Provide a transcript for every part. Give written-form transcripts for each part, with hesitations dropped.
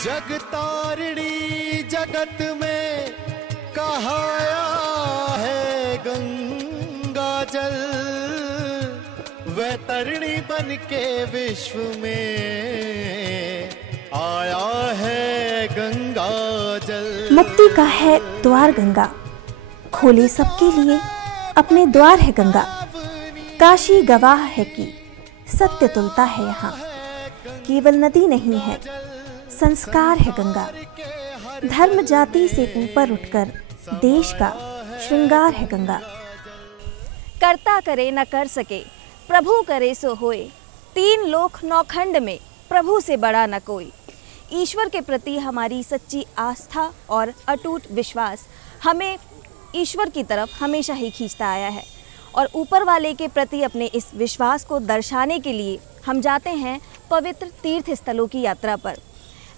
जगतारिणी जगत में कहाया है गंगा जल, वैतरणी बन के विश्व में आया है गंगा जल। मुक्ति का है द्वार गंगा, खोले सबके लिए अपने द्वार है गंगा। काशी गवाह है कि सत्य तुलता है यहाँ, केवल नदी नहीं है संस्कार है गंगा। धर्म जाति से ऊपर उठकर देश का श्रृंगार है गंगा। करता करे न कर सके प्रभु करे सो होए, तीन लोक नौखंड में प्रभु से बड़ा न कोई। ईश्वर के प्रति हमारी सच्ची आस्था और अटूट विश्वास हमें ईश्वर की तरफ हमेशा ही खींचता आया है, और ऊपर वाले के प्रति अपने इस विश्वास को दर्शाने के लिए हम जाते हैं पवित्र तीर्थ स्थलों की यात्रा पर।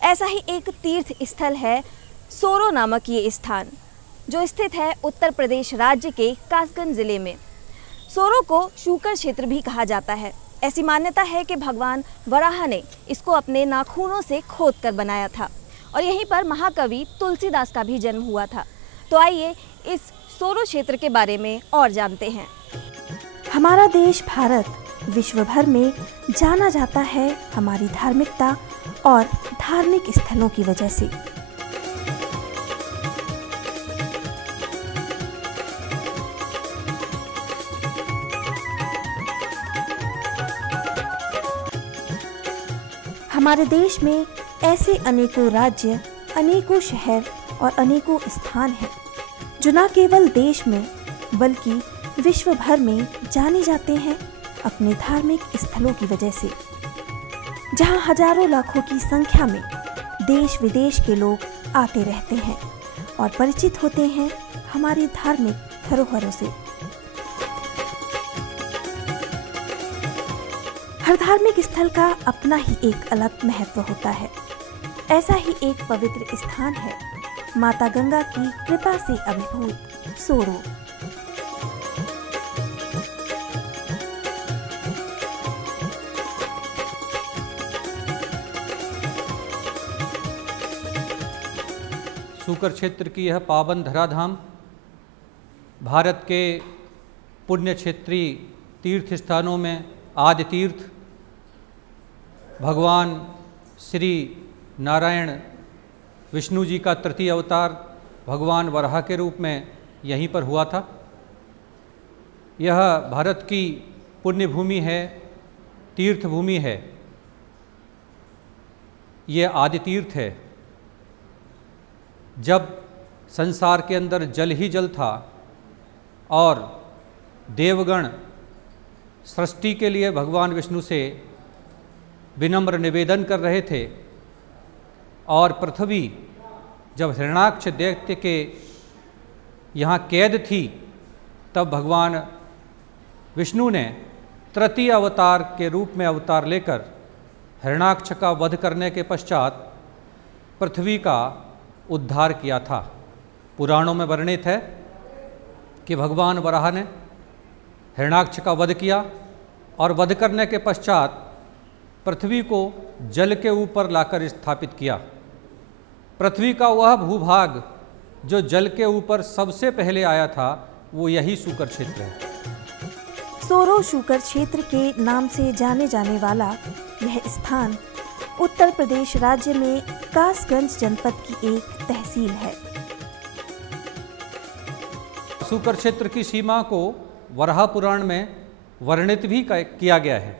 ऐसा ही एक तीर्थ स्थल है सोरो नामक ये स्थान, जो स्थित है उत्तर प्रदेश राज्य के कासगंज जिले में। सोरो को शूकर क्षेत्र भी कहा जाता है। ऐसी मान्यता है कि भगवान वराह ने इसको अपने नाखूनों से खोद कर बनाया था, और यहीं पर महाकवि तुलसीदास का भी जन्म हुआ था। तो आइए इस सोरो क्षेत्र के बारे में और जानते हैं। हमारा देश भारत विश्व भर में जाना जाता है हमारी धार्मिकता और धार्मिक स्थलों की वजह से। हमारे देश में ऐसे अनेकों राज्य, अनेकों शहर और अनेकों स्थान हैं जो न केवल देश में बल्कि विश्व भर में जाने जाते हैं अपने धार्मिक स्थलों की वजह से, जहां हजारों लाखों की संख्या में देश विदेश के लोग आते रहते हैं और परिचित होते हैं हमारी धार्मिक धरोहरों से। हर धार्मिक स्थल का अपना ही एक अलग महत्व होता है। ऐसा ही एक पवित्र स्थान है माता गंगा की कृपा से अभिभूत सोरो। शूकर क्षेत्र की यह पावन धराधाम भारत के पुण्य क्षेत्रीय तीर्थ स्थानों में आदि तीर्थ भगवान श्री नारायण विष्णु जी का तृतीय अवतार भगवान वराह के रूप में यहीं पर हुआ था। यह भारत की पुण्य भूमि है, तीर्थ भूमि है, ये आदि तीर्थ है। जब संसार के अंदर जल ही जल था और देवगण सृष्टि के लिए भगवान विष्णु से विनम्र निवेदन कर रहे थे, और पृथ्वी जब हिरण्याक्ष दैत्य के यहाँ कैद थी, तब भगवान विष्णु ने तृतीय अवतार के रूप में अवतार लेकर हिरण्याक्ष का वध करने के पश्चात पृथ्वी का उद्धार किया था। पुराणों में वर्णित है कि भगवान वराह ने हिरण्याक्ष का वध किया और वध करने के पश्चात पृथ्वी को जल के ऊपर लाकर स्थापित किया। पृथ्वी का वह भूभाग जो जल के ऊपर सबसे पहले आया था, वो यही शूकर क्षेत्र है। सोरो शूकर क्षेत्र के नाम से जाने जाने वाला यह स्थान उत्तर प्रदेश राज्य में कासगंज जनपद की एक तहसील है। शूकर क्षेत्र की सीमा को वराह पुराण में वर्णित भी किया गया है।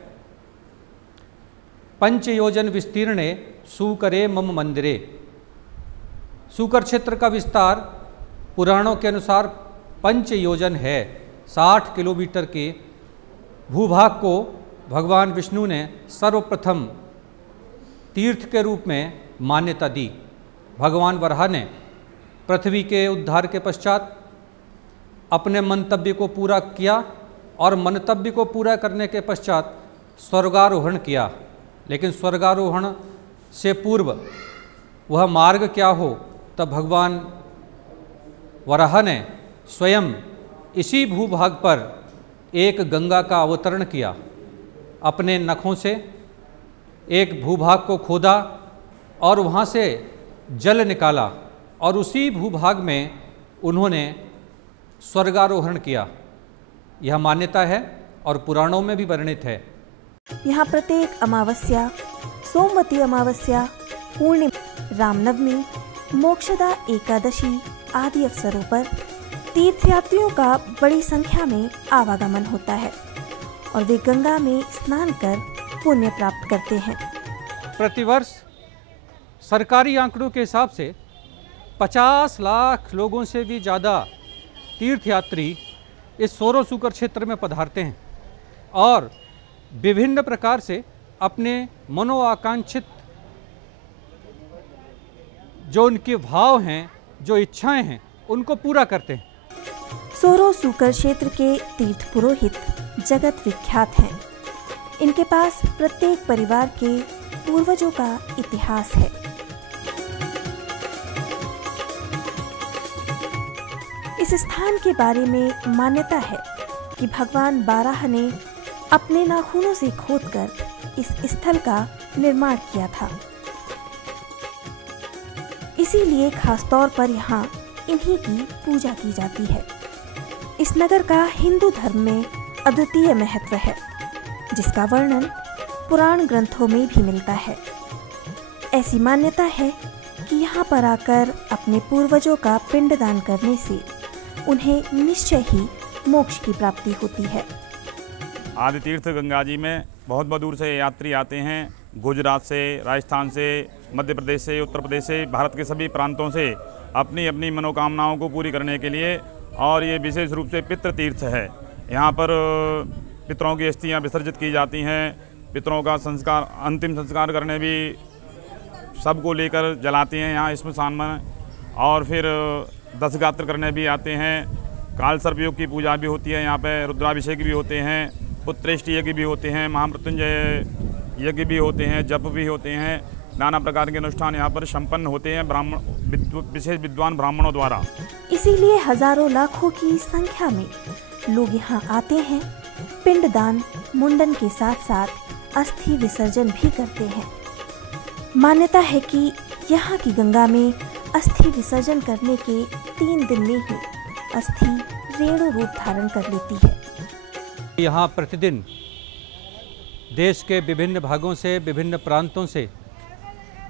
पंच योजन विस्तीर्णे सूकरे मम मंदिरे। शूकर क्षेत्र का विस्तार पुराणों के अनुसार 5 योजन है। 60 किलोमीटर के भूभाग को भगवान विष्णु ने सर्वप्रथम तीर्थ के रूप में मान्यता दी। भगवान वराह ने पृथ्वी के उद्धार के पश्चात अपने मंतव्य को पूरा किया, और मंतव्य को पूरा करने के पश्चात स्वर्गारोहण किया। लेकिन स्वर्गारोहण से पूर्व वह मार्ग क्या हो, तब भगवान वराह ने स्वयं इसी भूभाग पर एक गंगा का अवतरण किया। अपने नखों से एक भूभाग को खोदा और वहाँ से जल निकाला और उसी भूभाग में उन्होंने स्वर्गारोहण किया। यह मान्यता है और पुराणों में भी वर्णित है। यहाँ प्रत्येक अमावस्या, सोमवती अमावस्या, पूर्णिमा, रामनवमी, मोक्षदा एकादशी आदि अवसरों पर तीर्थयात्रियों का बड़ी संख्या में आवागमन होता है और वे गंगा में स्नान कर पुण्य प्राप्त करते हैं। प्रतिवर्ष सरकारी आंकड़ों के हिसाब से 50 लाख लोगों से भी ज़्यादा तीर्थयात्री इस सोरो सूकर क्षेत्र में पधारते हैं और विभिन्न प्रकार से अपने मनोआकांक्षित जो उनके भाव हैं, जो इच्छाएं हैं, उनको पूरा करते हैं। सोरो सूकर क्षेत्र के तीर्थ पुरोहित जगत विख्यात हैं। इनके पास प्रत्येक परिवार के पूर्वजों का इतिहास है। इस स्थान के बारे में मान्यता है कि भगवान बाराह ने अपने नाखूनों से खोदकर इस स्थल का निर्माण किया था। इसीलिए खासतौर पर यहाँ इन्हीं की पूजा की जाती है। इस नगर का हिंदू धर्म में अद्वितीय महत्व है, जिसका वर्णन पुराण ग्रंथों में भी मिलता है। ऐसी मान्यता है कि यहाँ पर आकर अपने पूर्वजों का पिंडदान करने से उन्हें निश्चय ही मोक्ष की प्राप्ति होती है। आदि तीर्थ गंगा जी में बहुत दूर से यात्री आते हैं। गुजरात से, राजस्थान से, मध्य प्रदेश से, उत्तर प्रदेश से, भारत के सभी प्रांतों से अपनी अपनी मनोकामनाओं को पूरी करने के लिए। और ये विशेष रूप से पितृ तीर्थ है। यहाँ पर पितरों की अस्थियाँ विसर्जित की जाती हैं। पितरों का संस्कार, अंतिम संस्कार करने भी सबको लेकर जलाते हैं यहाँ स्मशान में। और फिर दशगात्र करने भी आते हैं। काल सर्प योग की पूजा भी होती है यहाँ पे। रुद्राभिषेक भी होते हैं, पुत्रेष्टि यज्ञ भी होते हैं, महामृत्युंजय यज्ञ भी होते हैं, जप भी होते हैं। नाना प्रकार के अनुष्ठान यहाँ पर संपन्न होते हैं विशेष विद्वान ब्राह्मणों द्वारा। इसीलिए हजारों लाखों की संख्या में लोग यहाँ आते हैं, पिंडदान, मुंडन के साथ साथ अस्थि विसर्जन भी करते हैं। मान्यता है कि यहाँ की गंगा में अस्थि विसर्जन करने के 3 दिन में ही अस्थि रेणु रूप धारण कर लेती है। यहाँ प्रतिदिन देश के विभिन्न भागों से, विभिन्न प्रांतों से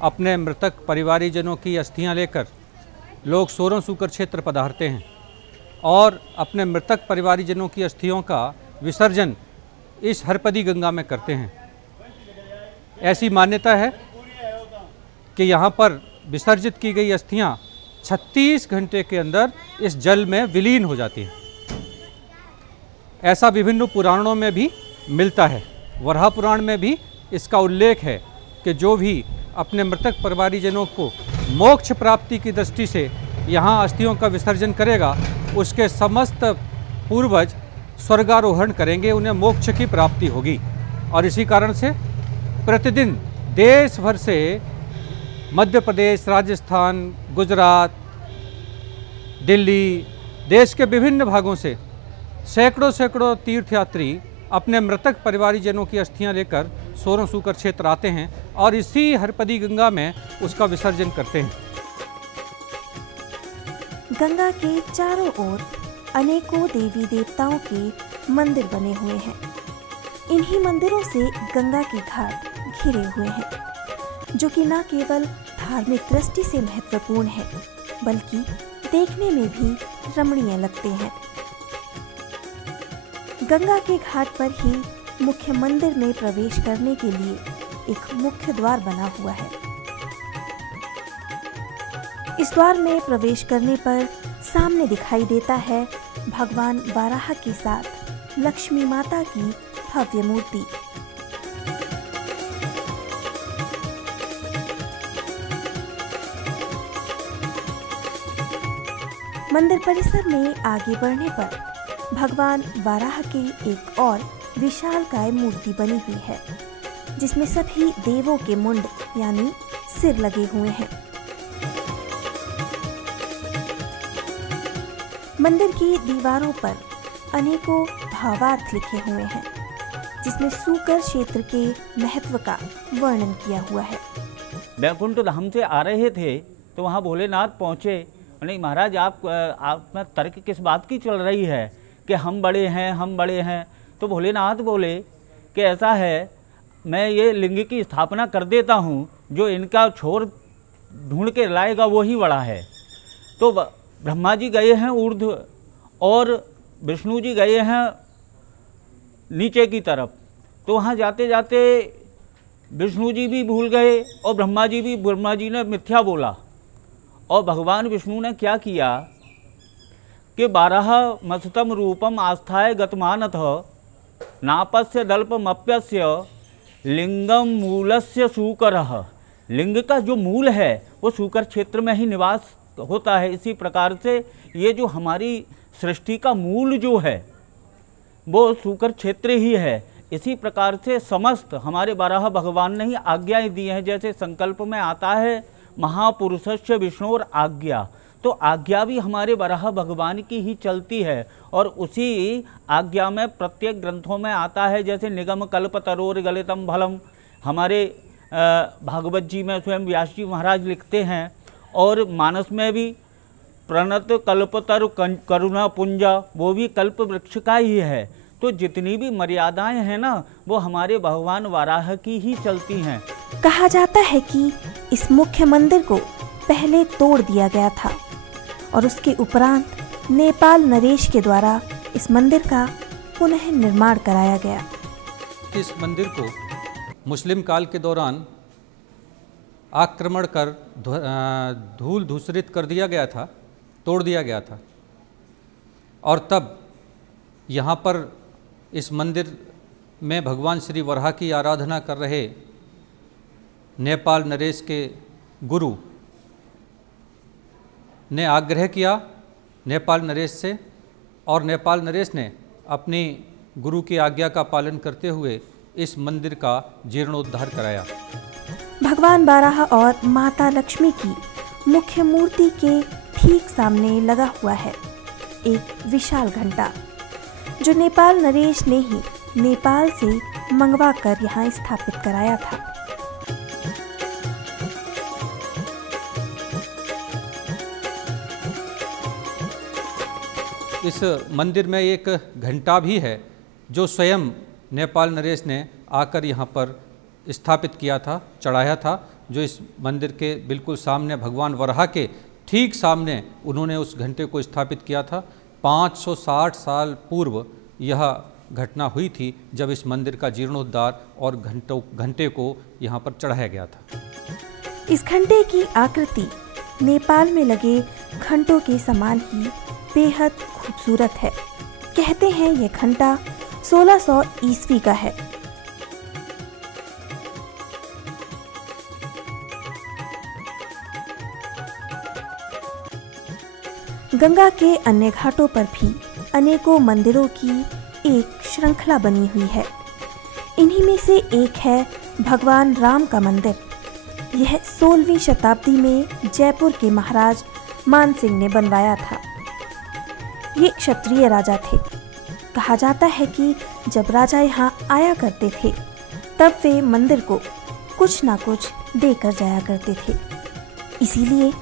अपने मृतक परिवारीजनों की अस्थियां लेकर लोग सोरो सूकर क्षेत्र पधारते हैं और अपने मृतक परिवारीजनों की अस्थियों का विसर्जन इस हरपदी गंगा में करते हैं। ऐसी मान्यता है कि यहाँ पर विसर्जित की गई अस्थियां 36 घंटे के अंदर इस जल में विलीन हो जाती हैं। ऐसा विभिन्न पुराणों में भी मिलता है। वराह पुराण में भी इसका उल्लेख है कि जो भी अपने मृतक परिवारीजनों को मोक्ष प्राप्ति की दृष्टि से यहाँ अस्थियों का विसर्जन करेगा, उसके समस्त पूर्वज स्वर्गारोहण करेंगे, उन्हें मोक्ष की प्राप्ति होगी। और इसी कारण से प्रतिदिन देश भर से मध्य प्रदेश, राजस्थान, गुजरात, दिल्ली, देश के विभिन्न भागों से सैकड़ों तीर्थयात्री अपने मृतक परिवारीजनों की अस्थियां लेकर सोरो सूकर क्षेत्र आते हैं और इसी हरपदी गंगा में उसका विसर्जन करते हैं। गंगा के चारों ओर अनेकों देवी देवताओं के मंदिर बने हुए हैं। इन्हीं मंदिरों से गंगा के घाट घिरे हुए हैं, जो कि न केवल धार्मिक दृष्टि से महत्वपूर्ण है, बल्कि देखने में भी रमणीय लगते हैं। गंगा के घाट पर ही मुख्य मंदिर में प्रवेश करने के लिए एक मुख्य द्वार बना हुआ है। इस द्वार में प्रवेश करने पर सामने दिखाई देता है भगवान बाराह के साथ लक्ष्मी माता की भव्य मूर्ति। मंदिर परिसर में आगे बढ़ने पर भगवान बाराह की एक और विशालकाय मूर्ति बनी हुई है, जिसमें सभी देवों के मुंड यानी सिर लगे हुए हैं। मंदिर की दीवारों पर अनेकों भावार्थ लिखे हुए हैं, जिसमें सूकर क्षेत्र के महत्व का वर्णन किया हुआ है। बैकुंठ धाम से आ रहे थे तो वहाँ भोलेनाथ पहुँचे। नहीं महाराज, आप में तर्क किस बात की चल रही है कि हम बड़े हैं, हम बड़े हैं। तो भोलेनाथ बोले कि ऐसा है, मैं ये लिंग की स्थापना कर देता हूँ, जो इनका छोर ढूंढ के लाएगा वो ही बड़ा है। तो ब्रह्मा जी गए हैं ऊर्ध्व और विष्णु जी गए हैं नीचे की तरफ। तो वहाँ जाते जाते विष्णु जी भी भूल गए और ब्रह्मा जी ने मिथ्या बोला। और भगवान विष्णु ने क्या किया कि 12 मस्तम रूपम आस्थाय गतमानथ नापस्य दल्पमप्यस्य लिंगम मूलस्य सूकरः। लिंग का जो मूल है वो सूकर क्षेत्र में ही निवास होता है। इसी प्रकार से ये जो हमारी सृष्टि का मूल जो है वो सूकर क्षेत्र ही है। इसी प्रकार से समस्त हमारे 12 भगवान ने ही आज्ञाएं दी हैं। जैसे संकल्प में आता है महापुरुषस्य विष्णुर आज्ञा, तो आज्ञा भी हमारे 12 भगवान की ही चलती है। और उसी आज्ञा में प्रत्येक ग्रंथों में आता है, जैसे निगम कल्प तरोर गलितम फलम, हमारे भागवत जी में स्वयं व्यास जी महाराज लिखते हैं। और मानस में भी प्रणत कल्पतर करुणा पुंजा, वो भी कल्प वृक्ष का ही है। तो जितनी भी मर्यादाएं हैं ना, वो हमारे भगवान वाराह की ही चलती हैं। कहा जाता है कि इस मुख्य मंदिर को पहले तोड़ दिया गया था और उसके उपरांत नेपाल नरेश के द्वारा इस मंदिर का पुनः निर्माण कराया गया। इस मंदिर को मुस्लिम काल के दौरान आक्रमण कर धूल धूसरित कर दिया गया था, तोड़ दिया गया था। और तब यहाँ पर इस मंदिर में भगवान श्री वराह की आराधना कर रहे नेपाल नरेश के गुरु ने आग्रह किया नेपाल नरेश से, और नेपाल नरेश ने अपनी गुरु की आज्ञा का पालन करते हुए इस मंदिर का जीर्णोद्धार कराया। भगवान बाराह और माता लक्ष्मी की मुख्य मूर्ति के ठीक सामने लगा हुआ है एक विशाल घंटा, जो नेपाल नरेश ने ही नेपाल से मंगवा कर यहाँ स्थापित कराया था। इस मंदिर में एक घंटा भी है जो स्वयं नेपाल नरेश ने आकर यहाँ पर स्थापित किया था, चढ़ाया था, जो इस मंदिर के बिल्कुल सामने भगवान वराह के ठीक सामने उन्होंने उस घंटे को स्थापित किया था। 560 साल पूर्व यह घटना हुई थी जब इस मंदिर का जीर्णोद्धार और घंटे को यहाँ पर चढ़ाया गया था। इस घंटे की आकृति नेपाल में लगे घंटों के समान ही बेहद खूबसूरत है। कहते हैं यह घंटा 1600 ईस्वी का है। गंगा के अन्य घाटों पर भी अनेकों मंदिरों की एक श्रृंखला बनी हुई है। इन्हीं में से एक है भगवान राम का मंदिर। यह 16वीं शताब्दी में जयपुर के महाराज मानसिंह ने बनवाया था। ये क्षत्रिय राजा थे। कहा जाता है कि जब राजा यहाँ आया करते थे तब वे मंदिर को कुछ ना कुछ देकर जाया करते थे। इसीलिए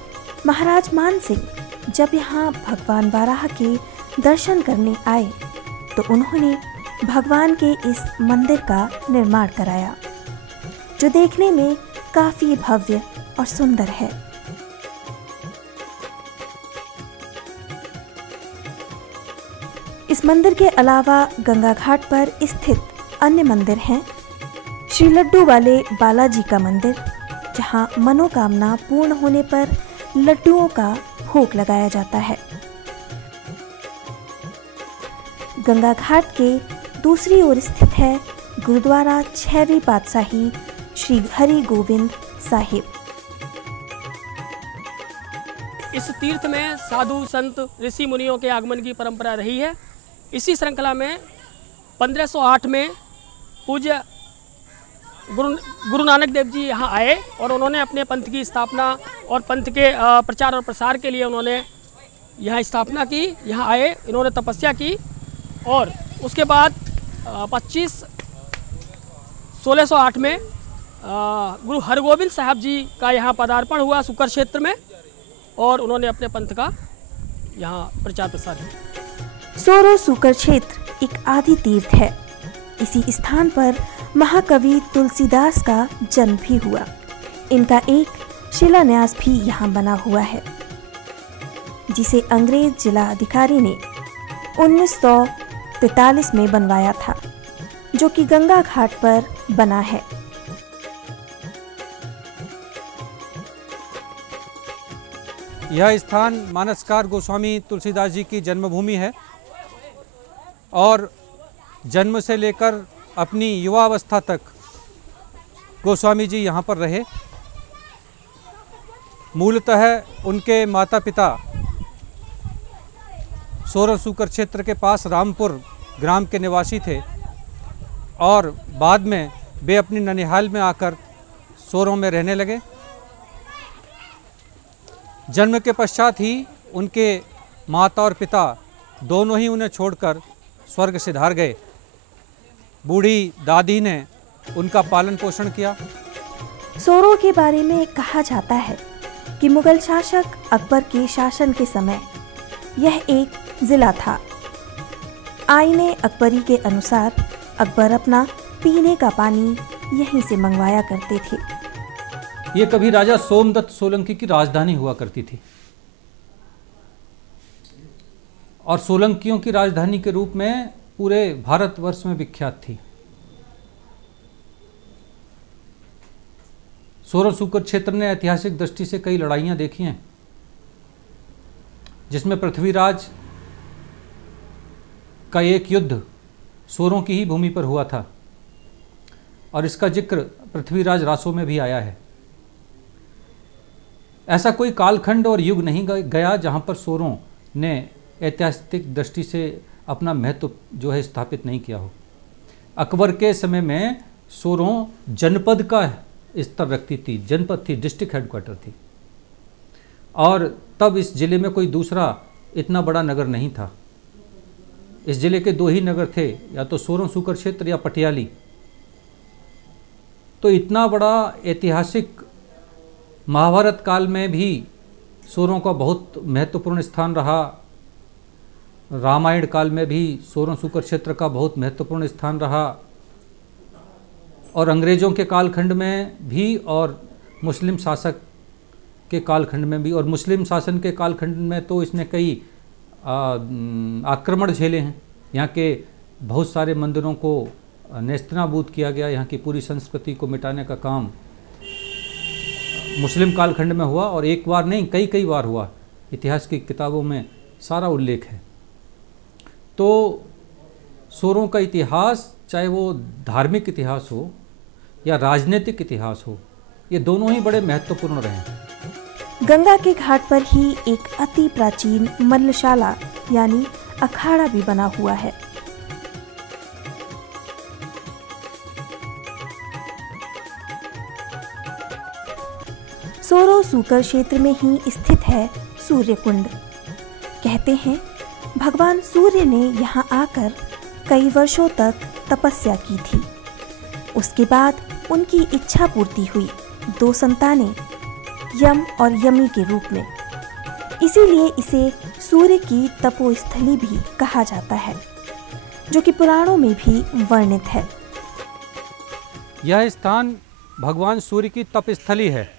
महाराज मानसिंह जब यहाँ भगवान बाराह के दर्शन करने आए तो उन्होंने भगवान के इस मंदिर का निर्माण कराया, जो देखने में काफी भव्य और सुंदर है। इस मंदिर के अलावा गंगा घाट पर स्थित अन्य मंदिर हैं। श्री लड्डू वाले बालाजी का मंदिर, जहां मनोकामना पूर्ण होने पर लड्डुओं का भोग लगाया जाता है। गंगा घाट के दूसरी ओर स्थित है गुरुद्वारा 6वीं पातशाही श्री हरि गोविंद साहिब। इस तीर्थ में साधु संत ऋषि मुनियों के आगमन की परंपरा रही है। इसी श्रृंखला में 1508 में पूज्य गुरु नानक देव जी यहाँ आए और उन्होंने अपने पंथ की स्थापना और पंथ के प्रचार और प्रसार के लिए उन्होंने यहाँ स्थापना की। यहाँ आए, इन्होंने तपस्या की और उसके बाद 1608 में गुरु हरगोविंद साहब जी का यहाँ पदार्पण हुआ सुकर क्षेत्र में, और उन्होंने अपने पंथ का यहाँ प्रचार प्रसार किया। सोरो सुकर क्षेत्र एक आदि तीर्थ है। इसी स्थान पर महाकवि तुलसीदास का जन्म भी हुआ। इनका एक शिलान्यास भी यहाँ बना हुआ है, जिसे अंग्रेज जिला अधिकारी ने 1943 में बनवाया था, जो कि गंगा घाट पर बना है। यह स्थान मानसकार गोस्वामी तुलसीदास जी की जन्मभूमि है और जन्म से लेकर अपनी युवावस्था तक गोस्वामी जी यहाँ पर रहे। मूलतः उनके माता पिता सोरो सुकर क्षेत्र के पास रामपुर ग्राम के निवासी थे और बाद में वे अपनी ननिहाल में आकर सोरो में रहने लगे। जन्म के पश्चात ही उनके माता और पिता दोनों ही उन्हें छोड़कर स्वर्ग सिधार गए। बूढ़ी दादी ने उनका पालन पोषण किया। सोरो के बारे में कहा जाता है कि मुगल शासक अकबर के शासन के समय यह एक जिला था। आईने अकबरी के अनुसार अकबर अपना पीने का पानी यहीं से मंगवाया करते थे। ये कभी राजा सोमदत्त सोलंकी की राजधानी हुआ करती थी और सोलंकियों की राजधानी के रूप में पूरे भारतवर्ष में विख्यात थी। सोरो सुकर क्षेत्र ने ऐतिहासिक दृष्टि से कई लड़ाइयां देखी हैं, जिसमें पृथ्वीराज का एक युद्ध सोरों की ही भूमि पर हुआ था और इसका जिक्र पृथ्वीराज रासों में भी आया है। ऐसा कोई कालखंड और युग नहीं गया जहां पर सोरों ने ऐतिहासिक दृष्टि से अपना महत्व जो है स्थापित नहीं किया हो। अकबर के समय में सोरों जनपद का स्तर रखती थी, जनपद थी, डिस्ट्रिक्ट हेडक्वार्टर थी और तब इस जिले में कोई दूसरा इतना बड़ा नगर नहीं था। इस जिले के दो ही नगर थे, या तो सोरो सुकर क्षेत्र या पटियाली। तो इतना बड़ा ऐतिहासिक महाभारत काल में भी सोरों का बहुत महत्वपूर्ण स्थान रहा। रामायण काल में भी सोरो सुकर क्षेत्र का बहुत महत्वपूर्ण स्थान रहा और अंग्रेज़ों के कालखंड में भी और मुस्लिम शासक के कालखंड में भी। और मुस्लिम शासन के कालखंड में तो इसने कई आक्रमण झेले हैं। यहाँ के बहुत सारे मंदिरों को नेस्तनाबूद किया गया। यहाँ की पूरी संस्कृति को मिटाने का काम मुस्लिम कालखंड में हुआ और एक बार नहीं कई बार हुआ। इतिहास की किताबों में सारा उल्लेख है। तो सोरों का इतिहास, चाहे वो धार्मिक इतिहास हो या राजनीतिक इतिहास हो, ये दोनों ही बड़े महत्वपूर्ण रहे। गंगा के घाट पर ही एक अति प्राचीन मल्लशाला यानी अखाड़ा भी बना हुआ है। सोरो सुकर क्षेत्र में ही स्थित है सूर्य कुंड। कहते हैं भगवान सूर्य ने यहाँ आकर कई वर्षों तक तपस्या की थी। उसके बाद उनकी इच्छा पूर्ति हुई, 2 संतानें यम और यमी के रूप में। इसीलिए इसे सूर्य की तपोस्थली भी कहा जाता है, जो कि पुराणों में भी वर्णित है। यह स्थान भगवान सूर्य की तपस्थली है।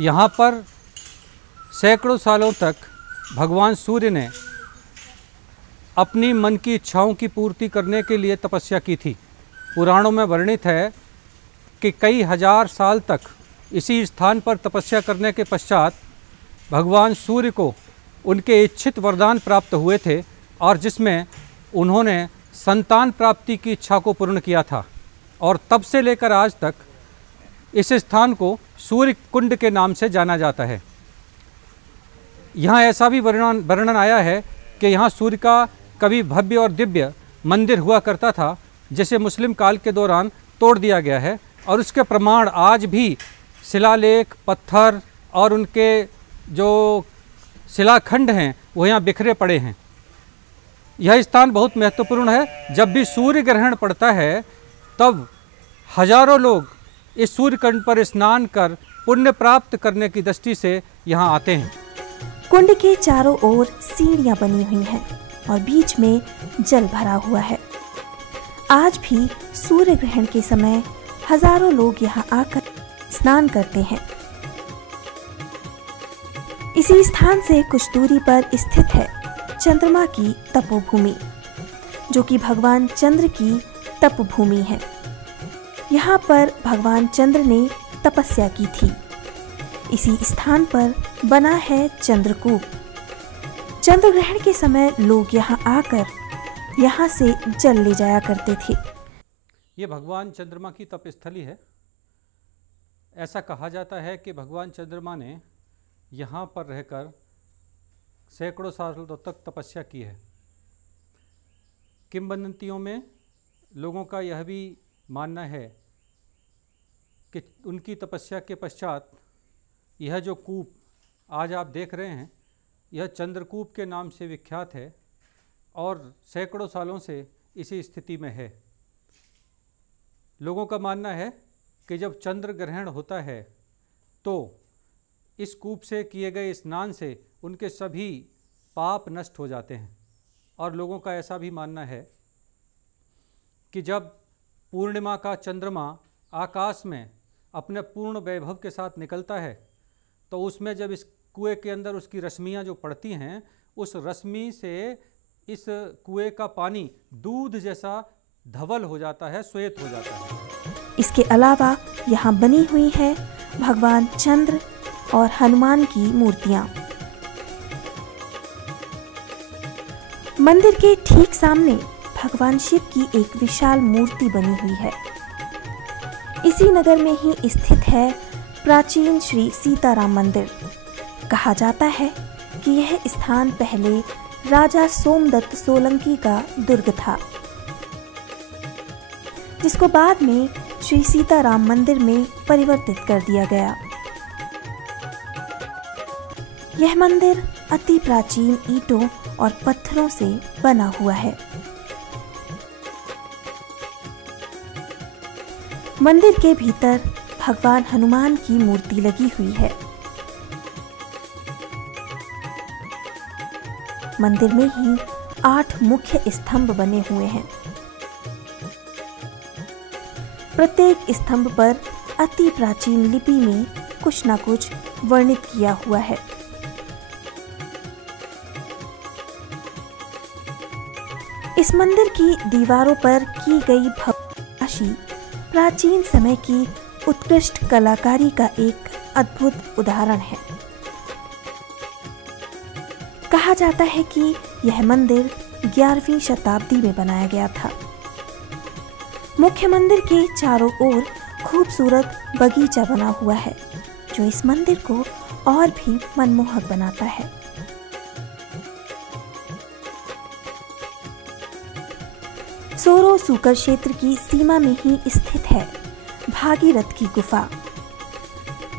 यहाँ पर सैकड़ों सालों तक भगवान सूर्य ने अपनी मन की इच्छाओं की पूर्ति करने के लिए तपस्या की थी। पुराणों में वर्णित है कि कई हजार साल तक इसी स्थान पर तपस्या करने के पश्चात भगवान सूर्य को उनके इच्छित वरदान प्राप्त हुए थे और जिसमें उन्होंने संतान प्राप्ति की इच्छा को पूर्ण किया था। और तब से लेकर आज तक इस स्थान को सूर्य कुंड के नाम से जाना जाता है। यहाँ ऐसा भी वर्णन आया है कि यहाँ सूर्य का कभी भव्य और दिव्य मंदिर हुआ करता था, जिसे मुस्लिम काल के दौरान तोड़ दिया गया है और उसके प्रमाण आज भी शिलालेख, पत्थर और उनके जो शिलाखंड हैं वो यहाँ बिखरे पड़े हैं। यह स्थान बहुत महत्वपूर्ण है। जब भी सूर्य ग्रहण पड़ता है तब हजारों लोग इस सूर्यकुंड पर स्नान कर पुण्य प्राप्त करने की दृष्टि से यहाँ आते हैं। कुंड के चारों ओर सीढ़ियां बनी हुई हैं और बीच में जल भरा हुआ है। आज भी सूर्य ग्रहण के समय हजारों लोग यहाँ आकर स्नान करते हैं। इसी स्थान से कुछ दूरी पर स्थित है चंद्रमा की तपोभूमि, जो कि भगवान चंद्र की तपभूमि है। यहाँ पर भगवान चंद्र ने तपस्या की थी। इसी स्थान पर बना है चंद्रकूप। चंद्र ग्रहण के समय लोग यहाँ आकर यहाँ से जल ले जाया करते थे। ये भगवान चंद्रमा की तपस्थली है। ऐसा कहा जाता है कि भगवान चंद्रमा ने यहाँ पर रहकर सैकड़ों सालों तक तपस्या की है। किंवदंतियों में लोगों का यह भी मानना है कि उनकी तपस्या के पश्चात यह जो कूप आज आप देख रहे हैं, यह चंद्रकूप के नाम से विख्यात है और सैकड़ों सालों से इसी स्थिति में है। लोगों का मानना है कि जब चंद्र ग्रहण होता है तो इस कूप से किए गए स्नान से उनके सभी पाप नष्ट हो जाते हैं। और लोगों का ऐसा भी मानना है कि जब पूर्णिमा का चंद्रमा आकाश में अपने पूर्ण वैभव के साथ निकलता है तो उसमें जब इस कुएं के अंदर उसकी रश्मियाँ जो पड़ती हैं, उस रश्मि से इस कुएं का पानी दूध जैसा धवल हो जाता है, श्वेत हो जाता है। इसके अलावा यहाँ बनी हुई है भगवान चंद्र और हनुमान की मूर्तियाँ। मंदिर के ठीक सामने भगवान शिव की एक विशाल मूर्ति बनी हुई है। इसी नगर में ही स्थित है प्राचीन श्री सीताराम मंदिर। कहा जाता है कि यह स्थान पहले राजा सोमदत्त सोलंकी का दुर्ग था, जिसको बाद में श्री सीताराम मंदिर में परिवर्तित कर दिया गया। यह मंदिर अति प्राचीन ईंटों और पत्थरों से बना हुआ है। मंदिर के भीतर भगवान हनुमान की मूर्ति लगी हुई है। मंदिर में ही 8 मुख्य स्तंभ बने हुए हैं। प्रत्येक स्तंभ पर अति प्राचीन लिपि में कुछ न कुछ वर्णित किया हुआ है। इस मंदिर की दीवारों पर की गई भव्य प्राचीन समय की उत्कृष्ट कलाकारी का एक अद्भुत उदाहरण है। कहा जाता है कि यह मंदिर 11वीं शताब्दी में बनाया गया था। मुख्य मंदिर के चारों ओर खूबसूरत बगीचा बना हुआ है, जो इस मंदिर को और भी मनमोहक बनाता है। सोरो सूकर क्षेत्र की सीमा में ही स्थित है भागीरथ की गुफा।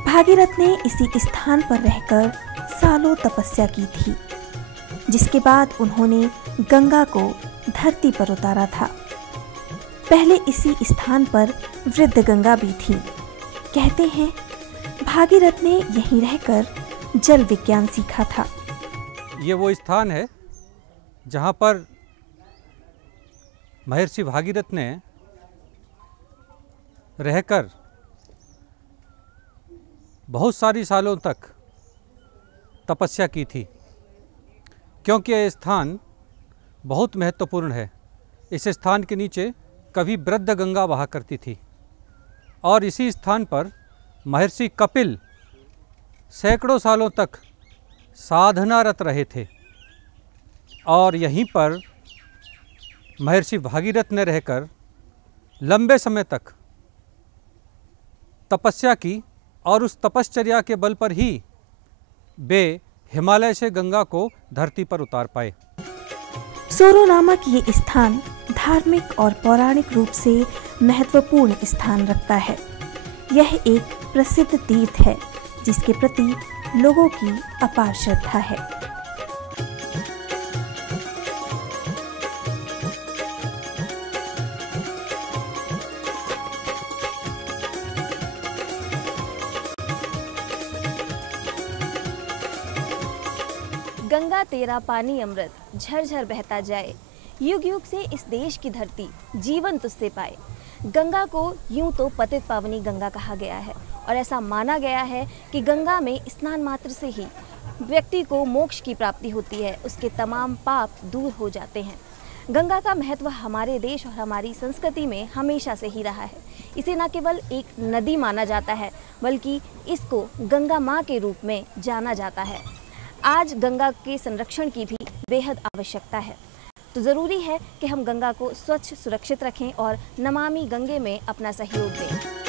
भागीरथ ने इसी स्थान पर रहकर सालों तपस्या की थी, जिसके बाद उन्होंने गंगा को धरती पर उतारा था। पहले इसी स्थान पर वृद्ध गंगा भी थी। कहते हैं भागीरथ ने यहीं रहकर जल विज्ञान सीखा था। ये वो स्थान है जहाँ पर महर्षि भागीरथ ने रहकर बहुत सारी सालों तक तपस्या की थी, क्योंकि यह स्थान बहुत महत्वपूर्ण है। इस स्थान के नीचे कभी वृद्ध गंगा बहा करती थी और इसी स्थान पर महर्षि कपिल सैकड़ों सालों तक साधनारत रहे थे और यहीं पर महर्षि भागीरथ ने रहकर लंबे समय तक तपस्या की और उस तपश्चर्या के बल पर ही वे हिमालय से गंगा को धरती पर उतार पाए। सोरो नामक ये स्थान धार्मिक और पौराणिक रूप से महत्वपूर्ण स्थान रखता है। यह एक प्रसिद्ध तीर्थ है जिसके प्रति लोगों की अपार श्रद्धा है। गंगा तेरा पानी अमृत झरझर बहता जाए, युग युग से इस देश की धरती जीवन तुझसे पाए। गंगा को यूं तो पतित पावनी गंगा कहा गया है और ऐसा माना गया है कि गंगा में स्नान मात्र से ही व्यक्ति को मोक्ष की प्राप्ति होती है, उसके तमाम पाप दूर हो जाते हैं। गंगा का महत्व हमारे देश और हमारी संस्कृति में हमेशा से ही रहा है। इसे न केवल एक नदी माना जाता है बल्कि इसको गंगा माँ के रूप में जाना जाता है। आज गंगा के संरक्षण की भी बेहद आवश्यकता है, तो ज़रूरी है कि हम गंगा को स्वच्छ सुरक्षित रखें और नमामि गंगे में अपना सहयोग दें।